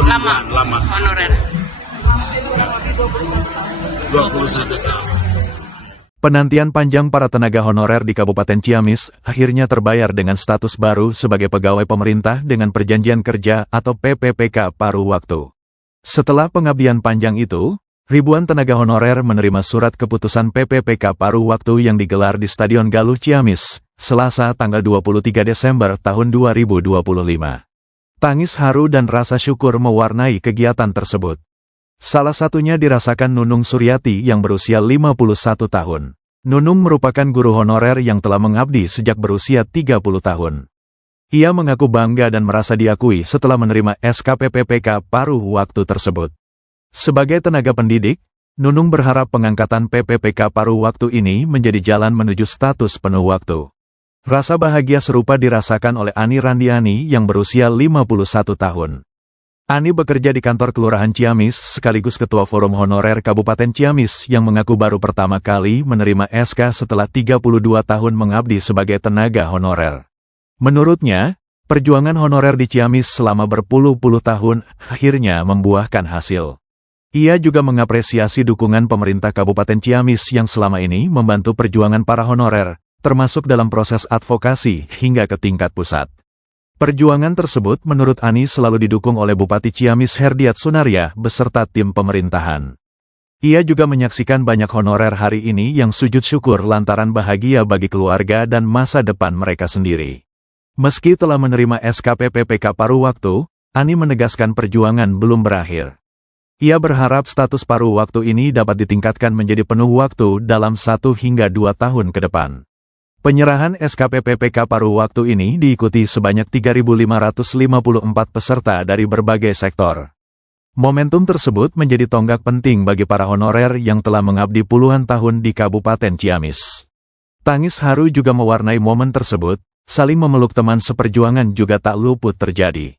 Lama honorer. 21 tahun. Penantian panjang para tenaga honorer di Kabupaten Ciamis akhirnya terbayar dengan status baru sebagai pegawai pemerintah dengan perjanjian kerja atau PPPK paruh waktu. Setelah pengabdian panjang itu, ribuan tenaga honorer menerima surat keputusan PPPK paruh waktu yang digelar di Stadion Galuh Ciamis, Selasa tanggal 23 Desember tahun 2025. Tangis haru dan rasa syukur mewarnai kegiatan tersebut. Salah satunya dirasakan Nunung Suryati yang berusia 51 tahun. Nunung merupakan guru honorer yang telah mengabdi sejak berusia 30 tahun. Ia mengaku bangga dan merasa diakui setelah menerima SK PPPK paruh waktu tersebut. Sebagai tenaga pendidik, Nunung berharap pengangkatan PPPK paruh waktu ini menjadi jalan menuju status penuh waktu. Rasa bahagia serupa dirasakan oleh Ani Randiani yang berusia 51 tahun. Ani bekerja di kantor Kelurahan Ciamis sekaligus Ketua Forum Honorer Kabupaten Ciamis yang mengaku baru pertama kali menerima SK setelah 32 tahun mengabdi sebagai tenaga honorer. Menurutnya, perjuangan honorer di Ciamis selama berpuluh-puluh tahun akhirnya membuahkan hasil. Ia juga mengapresiasi dukungan pemerintah Kabupaten Ciamis yang selama ini membantu perjuangan para honorer, termasuk dalam proses advokasi hingga ke tingkat pusat. Perjuangan tersebut menurut Ani selalu didukung oleh Bupati Ciamis Herdiat Sunaria beserta tim pemerintahan. Ia juga menyaksikan banyak honorer hari ini yang sujud syukur lantaran bahagia bagi keluarga dan masa depan mereka sendiri. Meski telah menerima SK PPPK paruh waktu, Ani menegaskan perjuangan belum berakhir. Ia berharap status paruh waktu ini dapat ditingkatkan menjadi penuh waktu dalam 1 hingga 2 tahun ke depan. Penyerahan SK PPPK paruh waktu ini diikuti sebanyak 3.554 peserta dari berbagai sektor. Momentum tersebut menjadi tonggak penting bagi para honorer yang telah mengabdi puluhan tahun di Kabupaten Ciamis. Tangis haru juga mewarnai momen tersebut, saling memeluk teman seperjuangan juga tak luput terjadi.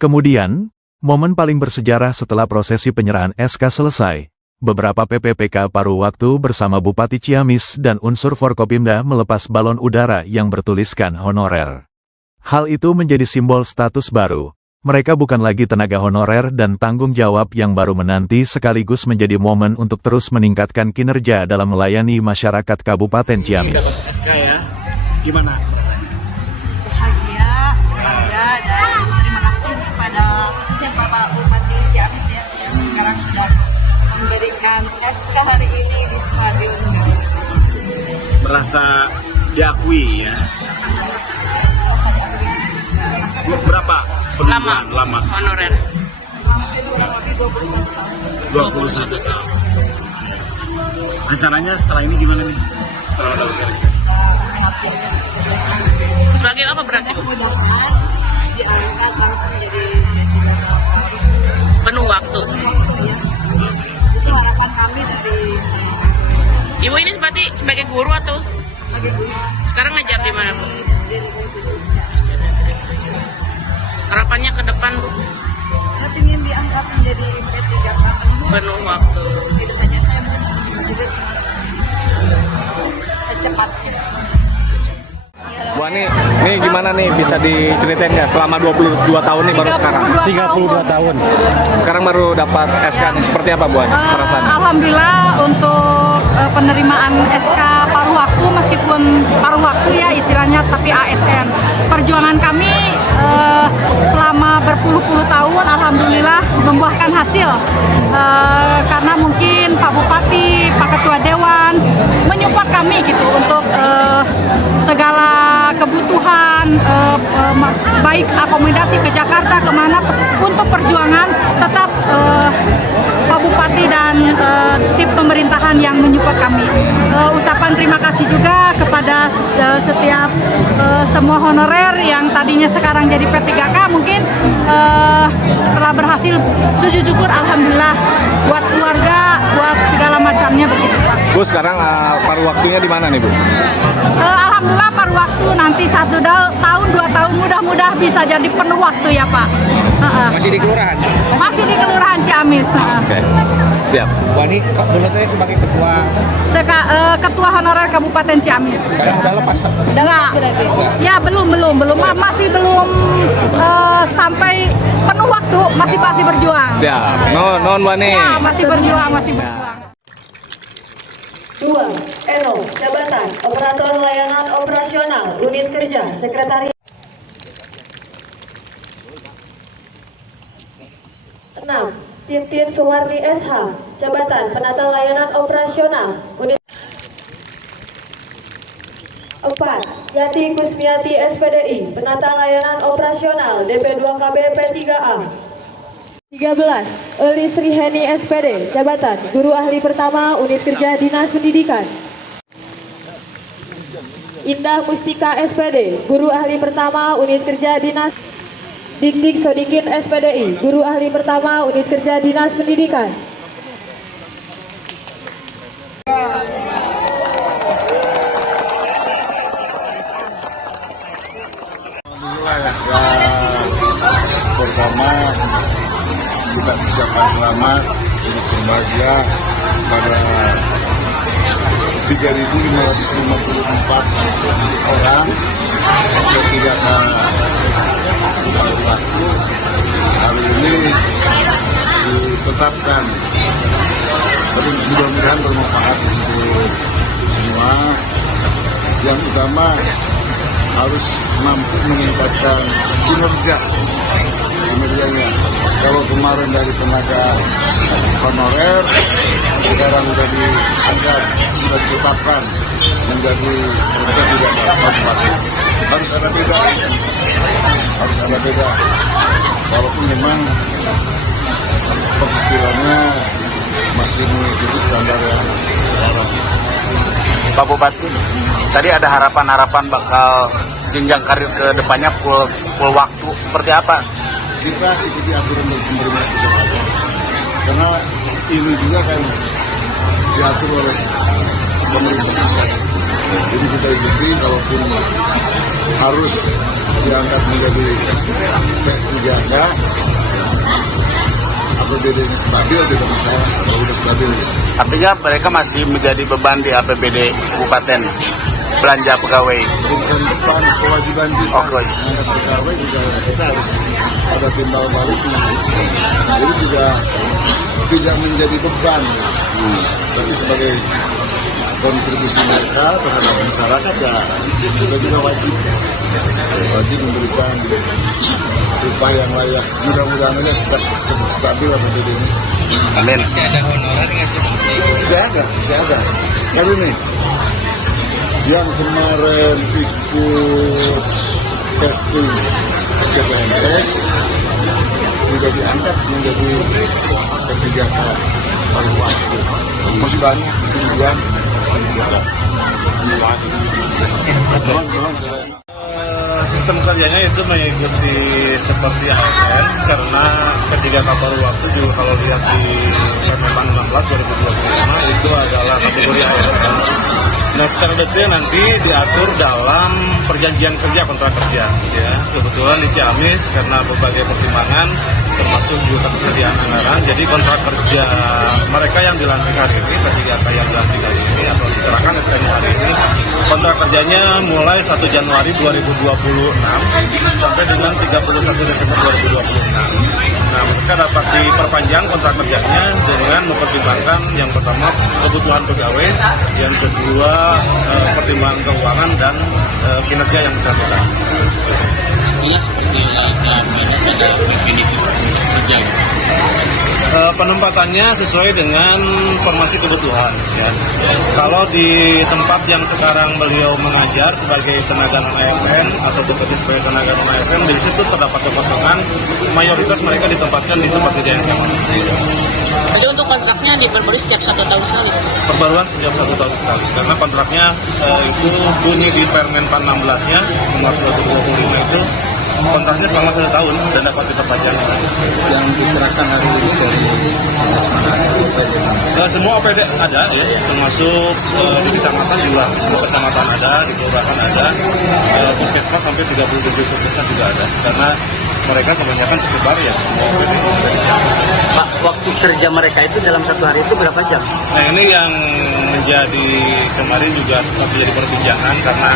Kemudian, momen paling bersejarah setelah prosesi penyerahan SK selesai. Beberapa PPPK paruh waktu bersama Bupati Ciamis dan unsur Forkopimda melepas balon udara yang bertuliskan honorer. Hal itu menjadi simbol status baru. Mereka bukan lagi tenaga honorer dan tanggung jawab yang baru menanti sekaligus menjadi momen untuk terus meningkatkan kinerja dalam melayani masyarakat Kabupaten Ciamis. SK ya, gimana? Bahagia, bangga, dan terima kasih kepada khususnya Bapak Bupati Ciamis ya, yang sekarang sudah memberikan SK hari ini di Stadion Galuh. Merasa diakui ya. Berapa penunjukan lama? Honorer. 21 tahun. Rencananya setelah ini gimana nih? Setelah dapat garis. Sebagai apa berarti, Bu? Mudah-mudahan diangkat langsung menjadi Penuh waktu. itu harapan kami dari Ibu ini berarti sebagai guru atau sebagai guru sekarang ngajar di mana, Bu? SD Negeri 7. Harapannya ke depan, Bu, Saya ingin diangkat menjadi P3K penuh waktu. Tidak hanya saya juga secepatnya. Bu Ani, nih gimana nih bisa diceritain nggak selama 22 tahun nih baru sekarang? 32 tahun. Sekarang baru dapat SK nih, seperti apa Bu Ani perasaannya? Alhamdulillah untuk penerimaan SK paruh waktu, meskipun paruh waktu ya istilahnya, tapi ASN. Perjuangan kami selama berpuluh-puluh tahun alhamdulillah membuahkan hasil. Karena mungkin Pak Bupati, Pak Ketua Dewan menyupport kami gitu untuk segala kebutuhan, baik akomodasi ke Jakarta kemana untuk perjuangan tetap Pak Bupati dan tim pemerintahan yang menyupport kami. Ucapan terima kasih juga kepada setiap semua honorer yang tadinya sekarang jadi P3K, mungkin setelah berhasil sujud syukur alhamdulillah buat keluarga, buat segala macamnya begitu Pak. Bu sekarang paruh waktunya di mana nih Bu? Alhamdulillah paruh waktu nanti 1 tahun 2 tahun mudah-mudahan bisa jadi penuh waktu ya Pak. Masih di kelurahan? Masih di Kelurahan Ciamis. Oke, siap. Bu Ani, dulu tuh sebagai ketua. Ketua Honorer Kabupaten Ciamis. Sekarang udah lepas Pak? Enggak. Ya belum. Masih belum sampai penuh waktu waktu masih berjuang. Siap. Non Wani. Ya, masih berjuang. 2. Eno, jabatan Operator Layanan Operasional Unit Kerja Sekretariat. 6. Tintin Suwarni SH, jabatan Penata Layanan Operasional Unit. 4. Yati Kusmiati SPDI, Penata Layanan Operasional DP2KB P3A. 13. Eli Sriheni SPD, jabatan Guru Ahli Pertama Unit Kerja Dinas Pendidikan. Indah Mustika SPD, Guru Ahli Pertama Unit Kerja Dinas. Dik Sodikin SPDI, Guru Ahli Pertama Unit Kerja Dinas Pendidikan. Pertama kita ucapkan selamat untuk berbahagia pada 3.554 orang yang tidak waktu hari ini ditetapkan. Tapi mudah-mudahan bermanfaat untuk semua. Yang utama harus mampu meningkatkan kinerjanya. Kalau kemarin dari tenaga honorer, sekarang sudah diangkat, sudah ditetapkan menjadi tenaga tidak bupati. Harus ada beda. Walaupun memang penghasilannya masih mengikuti standar yang sekarang. Pak Bupati, tadi ada harapan bakal jenjang karir ke depannya full waktu seperti apa? Kita ikuti aturan dari pemerintah pusat, karena ini juga kan diatur oleh pemerintah pusat. Jadi kita ikuti, kalaupun harus diangkat menjadi P3K, APBD-nya stabil tidak masalah, kalau sudah stabil. Artinya mereka masih menjadi beban di APBD Kabupaten belanja pegawai. Bukan beban, kewajiban kita. Oke. Pegawai juga kita harus ada timbal baliknya. Jadi tidak menjadi beban, tapi sebagai kontribusi mereka terhadap masyarakat, ya kita juga wajib memberikan upah yang layak. Mudah-mudahan aja cepat stabil APBD ini. Amin. Masih ada honorer nggak tuh? Bisa ada. Kali ini yang kemarin ikut testing CPNS juga diangkat menjadi P3K paruh waktu. Masih banyak, Sistem kerjanya itu mengikuti seperti ASN, karena P3K paruh waktu juga kalau lihat di Permen 16 2025 itu adalah kategori ASN. Nah, secara detail nanti diatur dalam perjanjian kerja, kontrak kerja. Ya, kebetulan di Ciamis karena berbagai pertimbangan, termasuk juga ketersediaan anggaran, jadi kontrak kerja mereka yang dilantik hari ini, P3K yang dilantik hari ini atau diserahkan SK-nya hari ini, kontrak kerjanya mulai 1 Januari 2026 sampai dengan 31 Desember 2026. Nah, mereka dapat diperpanjang kontrak kerjanya dengan mempertimbangkan yang pertama kebutuhan pegawai, yang kedua pertimbangan keuangan dan kinerja yang bersangkutan. Iya, seperti PNS ada definitif kerja. Penempatannya sesuai dengan formasi kebutuhan. Ya. Kalau di tempat yang sekarang beliau mengajar sebagai tenaga non ASN atau bekerja sebagai tenaga non ASN, di situ terdapat kekosongan, mayoritas mereka ditempatkan di tempat kerja yang sama. Jadi untuk kontraknya diperbarui setiap 1 tahun sekali, Pak? Perbaruan setiap 1 tahun sekali, karena kontraknya itu bunyi di Permen 16-nya, nomor 2025 itu, kontraknya selama 1 tahun dan dapat diperpanjang. Yang diserahkan hari ini dari dinas mana? Semua OPD ada ya, termasuk di kecamatan juga, semua kecamatan ada, di kelurahan ada, puskesmas sampai 37 puskesmas juga ada, karena mereka kebanyakan tersebar ya semua OPD. Pak, waktu kerja mereka itu dalam 1 hari itu berapa jam? Nah, ini yang menjadi kemarin juga sempat menjadi perbincangan, karena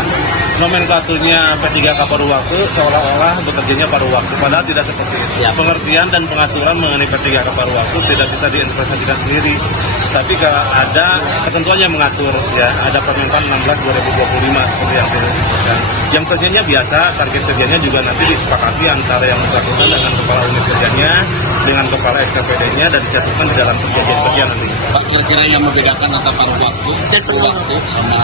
nomenklaturnya P3K paruh waktu seolah-olah bekerjanya paruh waktu, padahal tidak seperti itu. Ya. Pengertian dan pengaturan mengenai P3K paruh waktu tidak bisa diinterpretasikan sendiri, tapi kalau ada ketentuan yang mengatur, ya ada Permenpan 16/2025 seperti yang disebutkan. Jam kerjanya biasa, target kerjanya juga nanti disepakati antara yang bersangkutan dengan kepala unit kerjanya, dengan kepala SKPD-nya, dan dicatatkan di dalam perjanjian kerja nanti. Pak, kira-kira yang membedakan antara paruh waktu sama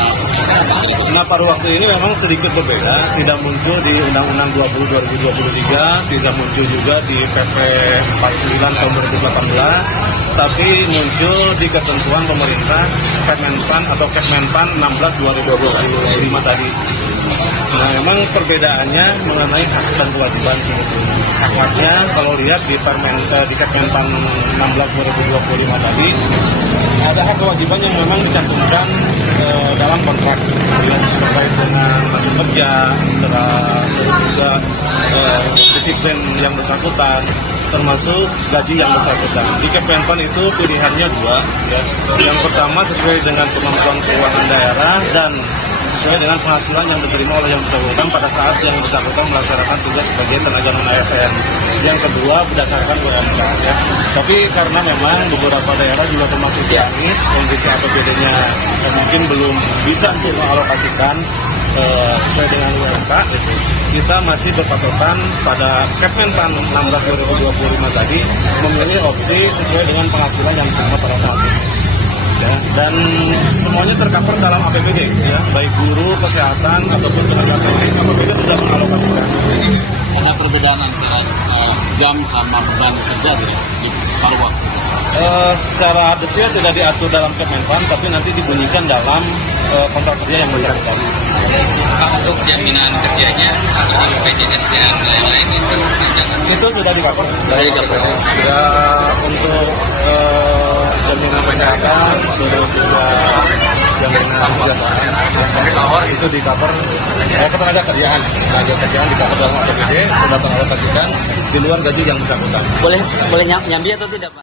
Nah, paruh waktu ini memang sedikit berbeda, tidak muncul di Undang-Undang 20/2023, tidak muncul juga di PP 49 tahun 2018, tapi muncul di ketentuan pemerintah Kemenpan atau Kemenpan 16/2025 tadi. Nah, memang perbedaannya mengenai hak dan kewajiban sebetulnya. Haknya kalau lihat di Kemenpan 16/2025 tadi, ada hak kewajiban yang memang dicantumkan dalam kontrak yang terkait dengan masuk kerja, terus juga disiplin yang bersangkutan, termasuk gaji yang bersangkutan. Di Kemenpan itu pilihannya dua, ya. Yang pertama sesuai dengan kemampuan keuangan daerah dan sesuai dengan penghasilan yang diterima oleh yang bersangkutan pada saat yang bersangkutan melaksanakan tugas sebagai tenaga non-ASN. Yang kedua berdasarkan UMK, ya. Tapi karena memang beberapa daerah juga termasuk Ciamis, kondisi APBD-nya mungkin belum bisa untuk mengalokasikan sesuai dengan UMK, gitu. Kita masih berpatokan pada Kemenpan 16/2025 tadi memilih opsi sesuai dengan penghasilan yang diterima pada saat itu. Ya, dan semuanya tercover dalam APBD, ya, baik guru, kesehatan ataupun tenaga teknis, APBD sudah mengalokasikan. ada perbedaan antara jam sama beban kerja di paruh waktu? Secara detail tidak diatur dalam Kemenpan, tapi nanti dibunyikan dalam kontrak kerja yang bersangkutan. Untuk jaminan kerjanya seperti BPJS dan lain-lain itu sudah di-cover. Sudah untuk jaminan kesehatan, terus juga jaminan kesejahteraan itu di-cover. Ketenaga kerjaan di-cover dalam APBD, sudah teralokasikan di luar gaji yang bersangkutan. boleh nyambi atau tidak, Pak?